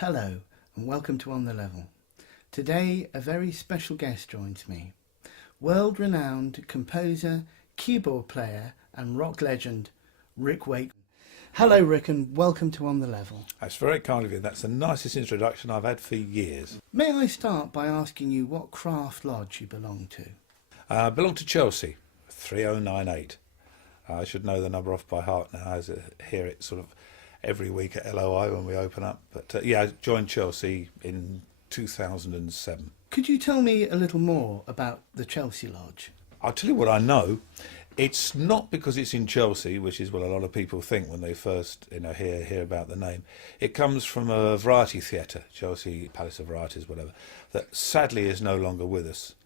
Hello and welcome to On the Level. Today a very special guest joins me. World-renowned composer, keyboard player and rock legend Rick Wakeman. Hello Rick and welcome to On the Level. That's very kind of you. That's the nicest introduction I've had for years. May I start by asking you what craft lodge you belong to? I belong to Chelsea, 3098. I should know the number off by heart now, as I hear it sort of every week at LOI when we open up. But yeah, I joined Chelsea in 2007. Could you tell me a little more about the Chelsea Lodge? I'll tell you what I know. It's not because it's in Chelsea, which is what a lot of people think when they first hear about the name. It comes from a variety theatre, Chelsea Palace of Varieties, whatever, that sadly is no longer with us.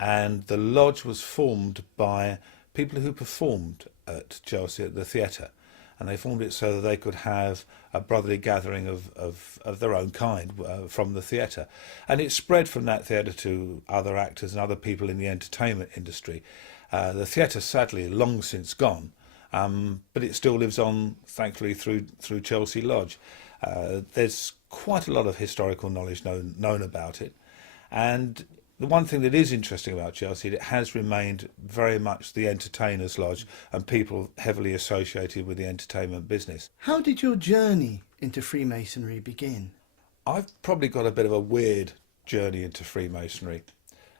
And the lodge was formed by people who performed at Chelsea at the theatre. And they formed it so that they could have a brotherly gathering of their own kind from the theatre. And it spread from that theatre to other actors and other people in the entertainment industry. The theatre, sadly, long since gone, but it still lives on, thankfully, through Chelsea Lodge. There's quite a lot of historical knowledge known about it. And the one thing that is interesting about Chelsea, it has remained very much the entertainers' lodge and people heavily associated with the entertainment business. How did your journey into Freemasonry begin? I've probably got a bit of a weird journey into Freemasonry.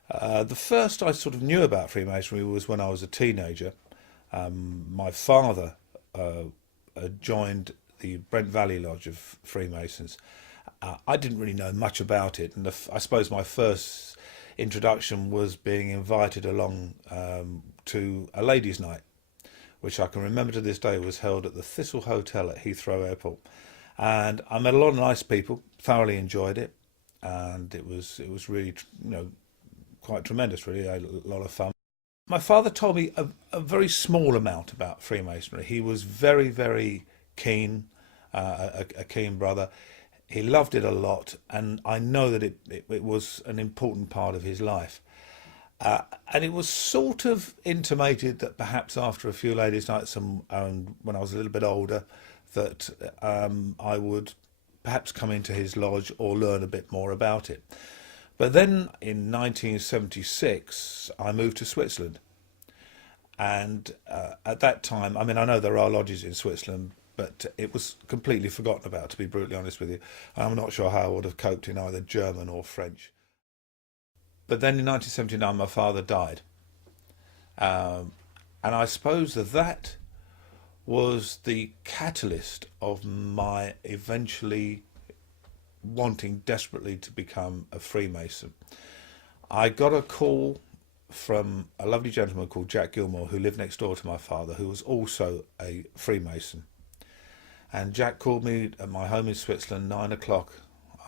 The first I sort of knew about Freemasonry was when I was a teenager. My father joined the Brent Valley Lodge of Freemasons. I didn't really know much about it, and I suppose my first introduction was being invited along to a ladies' night, which I can remember to this day was held at the Thistle Hotel at Heathrow Airport. And I met a lot of nice people, thoroughly enjoyed it, and it was really, quite tremendous, really, a lot of fun. My father told me a very small amount about Freemasonry. He was very, very keen, a keen brother. He loved it a lot, and I know that it was an important part of his life. And it was sort of intimated that perhaps after a few ladies' nights and when I was a little bit older, that I would perhaps come into his lodge or learn a bit more about it. But then in 1976, I moved to Switzerland. And at that time, I mean, I know there are lodges in Switzerland, but it was completely forgotten about, to be brutally honest with you. I'm not sure how I would have coped in either German or French. But then in 1979, my father died. And I suppose that was the catalyst of my eventually wanting desperately to become a Freemason. I got a call from a lovely gentleman called Jack Gilmore, who lived next door to my father, who was also a Freemason. And Jack called me at my home in Switzerland, 9 o'clock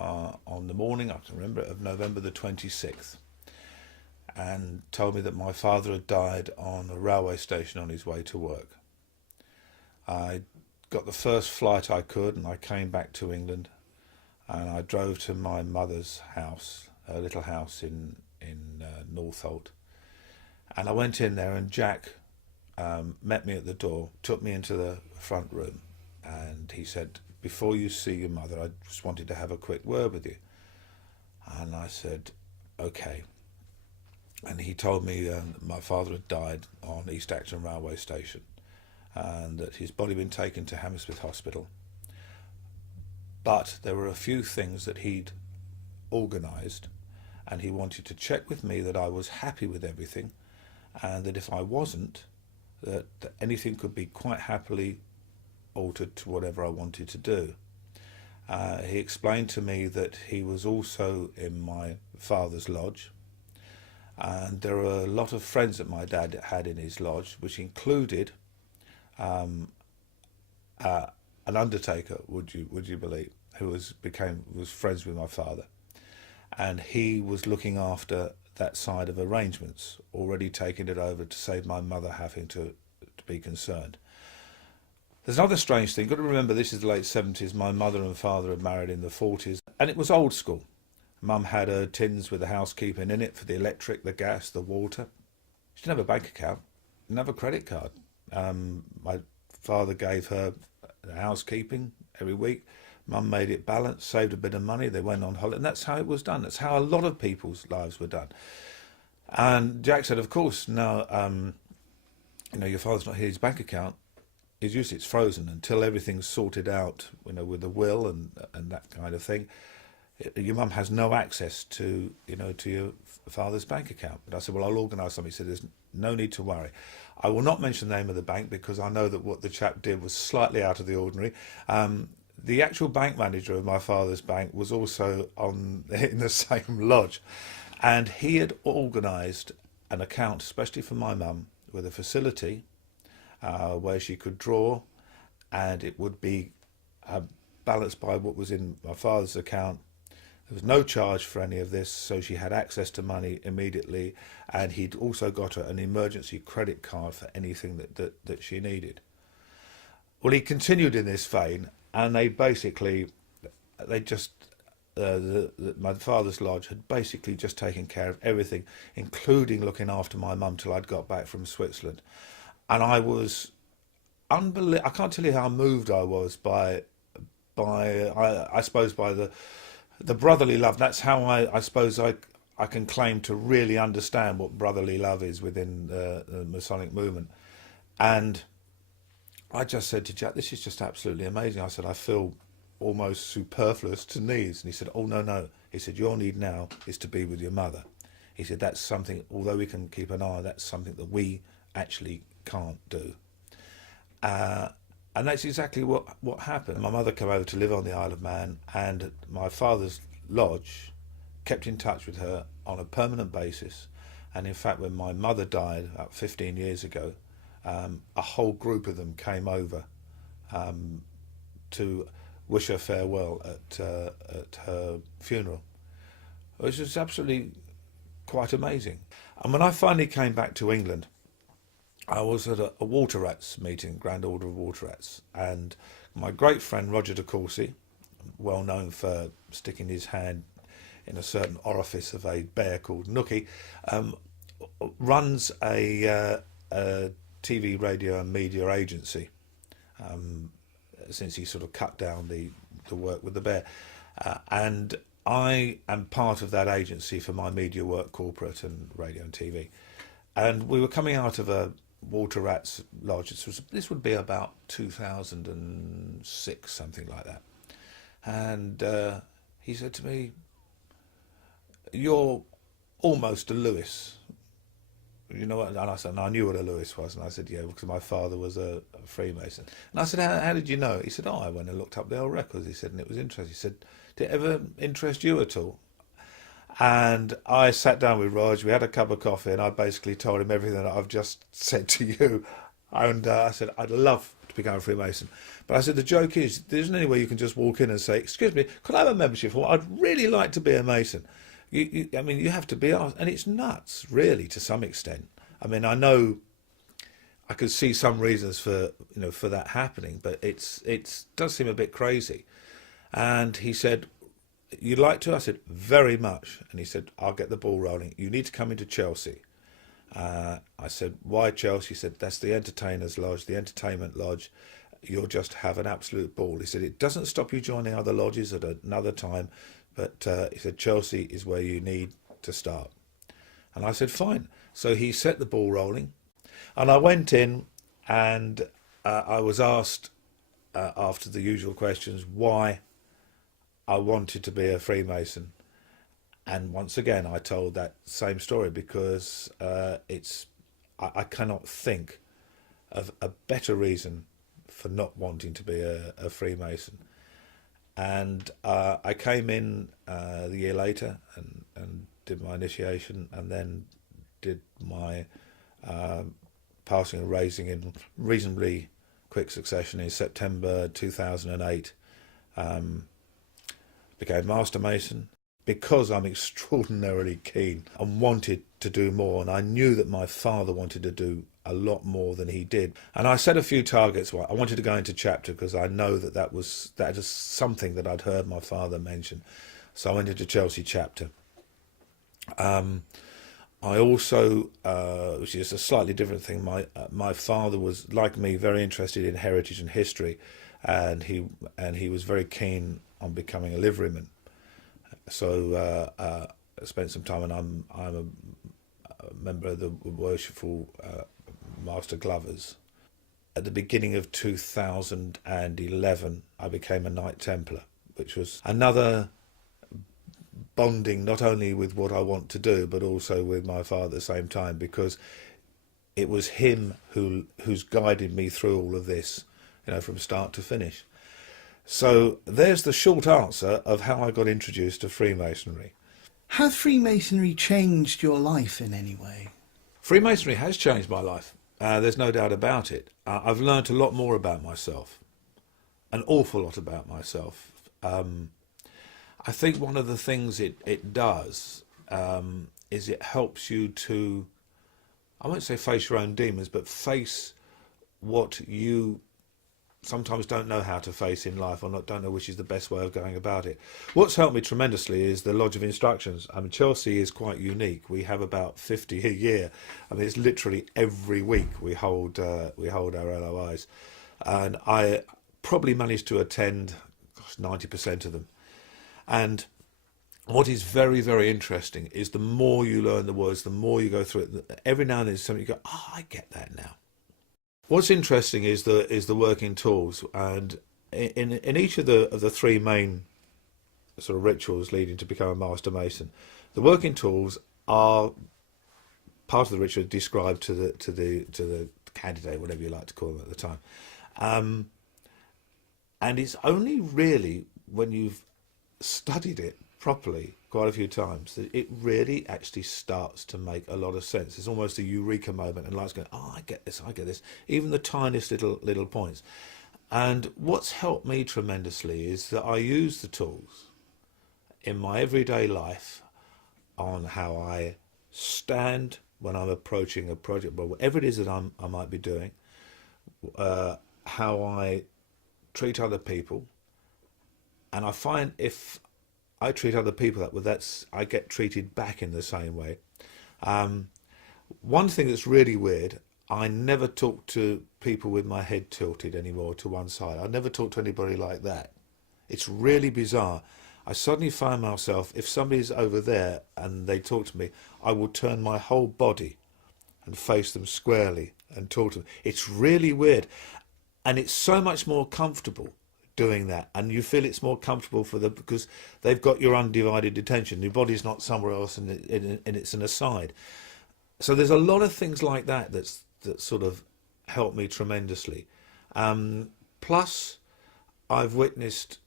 on the morning, I can remember it, of November the 26th, and told me that my father had died on a railway station on his way to work. I got the first flight I could, and I came back to England, and I drove to my mother's house, a little house in Northolt. And I went in there, and Jack met me at the door, took me into the front room, and he said, "Before you see your mother, I just wanted to have a quick word with you." And I said, "Okay." And he told me that my father had died on East Acton railway station, and that his body had been taken to Hammersmith Hospital. But there were a few things that he'd organised, and he wanted to check with me that I was happy with everything, and that if I wasn't, that anything could be quite happily altered to whatever I wanted to do. He explained to me that he was also in my father's lodge, and there were a lot of friends that my dad had in his lodge, which included an undertaker, would you believe, who was friends with my father, and he was looking after that side of arrangements, already taking it over to save my mother having to be concerned. There's another strange thing. You've got to remember, this is the late 70s. My mother and father had married in the 40s, and it was old school. Mum had her tins with the housekeeping in it for the electric, the gas, the water. She didn't have a bank account, didn't have a credit card. My father gave her the housekeeping every week. Mum made it balance, saved a bit of money, they went on holiday, and that's how it was done. That's how a lot of people's lives were done. And Jack said, of course, now, your father's not here, his bank account is usually it's frozen until everything's sorted out, with the will and that kind of thing. Your mum has no access to your father's bank account. But I said, well, I'll organise something. He said, there's no need to worry. I will not mention the name of the bank because I know that what the chap did was slightly out of the ordinary. The actual bank manager of my father's bank was also in the same lodge, and he had organised an account, especially for my mum, with a facility where she could draw, and it would be balanced by what was in my father's account. There was no charge for any of this, so she had access to money immediately, and he'd also got her an emergency credit card for anything that she needed. Well, he continued in this vein, and my father's lodge had basically just taken care of everything, including looking after my mum till I'd got back from Switzerland. And I was I can't tell you how moved I was by I suppose by the brotherly love. That's how I suppose I can claim to really understand what brotherly love is within the Masonic movement. And I just said to Jack, this is just absolutely amazing. I said, I feel almost superfluous to needs. And he said, oh, no. He said, your need now is to be with your mother. He said, that's something, although we can keep an eye, that's something that we actually can't do. And that's exactly what happened. My mother came over to live on the Isle of Man, and my father's lodge kept in touch with her on a permanent basis. And in fact, when my mother died about 15 years ago, a whole group of them came over to wish her farewell at her funeral, which was absolutely quite amazing. And when I finally came back to England, I was at a Water Rats meeting, Grand Order of Water Rats, and my great friend Roger de Courcy, well known for sticking his hand in a certain orifice of a bear called Nookie, runs a TV, radio and media agency since he sort of cut down the work with the bear. And I am part of that agency for my media work, corporate and radio and TV. And we were coming out of a Water Rats lodge. This would be about 2006, something like that. And he said to me, you're almost a Lewis. You know what? And I said, and I knew what a Lewis was. And I said, yeah, because my father was a Freemason. And I said, how did you know? He said, oh, I went and looked up the old records. He said, and it was interesting. He said, did it ever interest you at all? And I sat down with Rog, we had a cup of coffee, and I basically told him everything that I've just said to you. And I said, I'd love to become a Freemason. But I said, the joke is, there isn't any way you can just walk in and say, excuse me, could I have a membership? Well, I'd really like to be a Mason. I mean, you have to be asked, and it's nuts, really, to some extent. I mean, I know I could see some reasons for that happening, but it does seem a bit crazy. And he said, you'd like to? I said, very much. And he said, I'll get the ball rolling. You need to come into Chelsea. I said, why Chelsea? He said, that's the entertainers lodge, the entertainment lodge. You'll just have an absolute ball. He said, it doesn't stop you joining other lodges at another time, but he said, Chelsea is where you need to start. And I said, fine. So he set the ball rolling. And I went in, and I was asked, after the usual questions, why I wanted to be a Freemason. And once again, I told that same story because I cannot think of a better reason for not wanting to be a Freemason. And I came in the year later and did my initiation, and then did my passing and raising in reasonably quick succession in September 2008. Became Master Mason because I'm extraordinarily keen and wanted to do more, and I knew that my father wanted to do a lot more than he did. And I set a few targets. I wanted to go into chapter because I know that is something that I'd heard my father mention. So I went into Chelsea chapter. I also, which is a slightly different thing, my father was, like me, very interested in heritage and history, and he was very keen on becoming a liveryman. So I spent some time, and I'm a member of the Worshipful Master Glovers. At the beginning of 2011, I became a Knight Templar, which was another bonding, not only with what I want to do, but also with my father at the same time, because it was him who's guided me through all of this, from start to finish. So there's the short answer of how I got introduced to Freemasonry. Has Freemasonry changed your life in any way? Freemasonry has changed my life. There's no doubt about it. I've learnt a lot more about myself, an awful lot about myself. I think one of the things it does is it helps you to, I won't say face your own demons, but face what you sometimes don't know how to face in life, or don't know which is the best way of going about it. What's helped me tremendously is the Lodge of Instructions. I mean, Chelsea is quite unique. We have about 50 a year. I mean, it's literally every week we hold our LOIs, and I probably managed to attend 90% of them. And what is very, very interesting is the more you learn the words, the more you go through it. Every now and then something you go, oh, I get that now. What's interesting is the working tools, and in each of the three main sort of rituals leading to become a Master Mason, the working tools are part of the ritual described to the candidate, whatever you like to call them at the time, and it's only really when you've studied it properly quite a few times that it really actually starts to make a lot of sense. It's almost a eureka moment, and life's going, oh, I get this, even the tiniest little points. And what's helped me tremendously is that I use the tools in my everyday life on how I stand when I'm approaching a project, but whatever it is that I might be doing, how I treat other people. And I find if I treat other people I get treated back in the same way. One thing that's really weird, I never talk to people with my head tilted anymore to one side. I never talk to anybody like that. It's really bizarre. I suddenly find myself, if somebody's over there and they talk to me, I will turn my whole body and face them squarely and talk to them. It's really weird. And it's so much more comfortable doing that, and you feel it's more comfortable for them because they've got your undivided attention. Your body's not somewhere else, and it's an aside. So there's a lot of things like that that sort of helped me tremendously. Plus, I've witnessed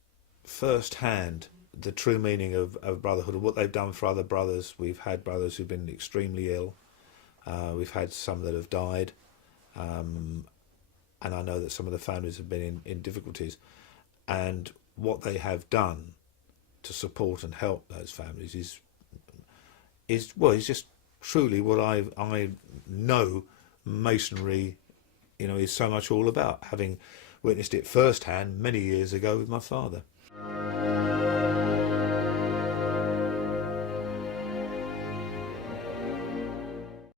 firsthand the true meaning of brotherhood, and what they've done for other brothers. We've had brothers who've been extremely ill. We've had some that have died, and I know that some of the families have been in difficulties. And what they have done to support and help those families is just truly what I know Masonry, is so much all about, having witnessed it firsthand many years ago with my father.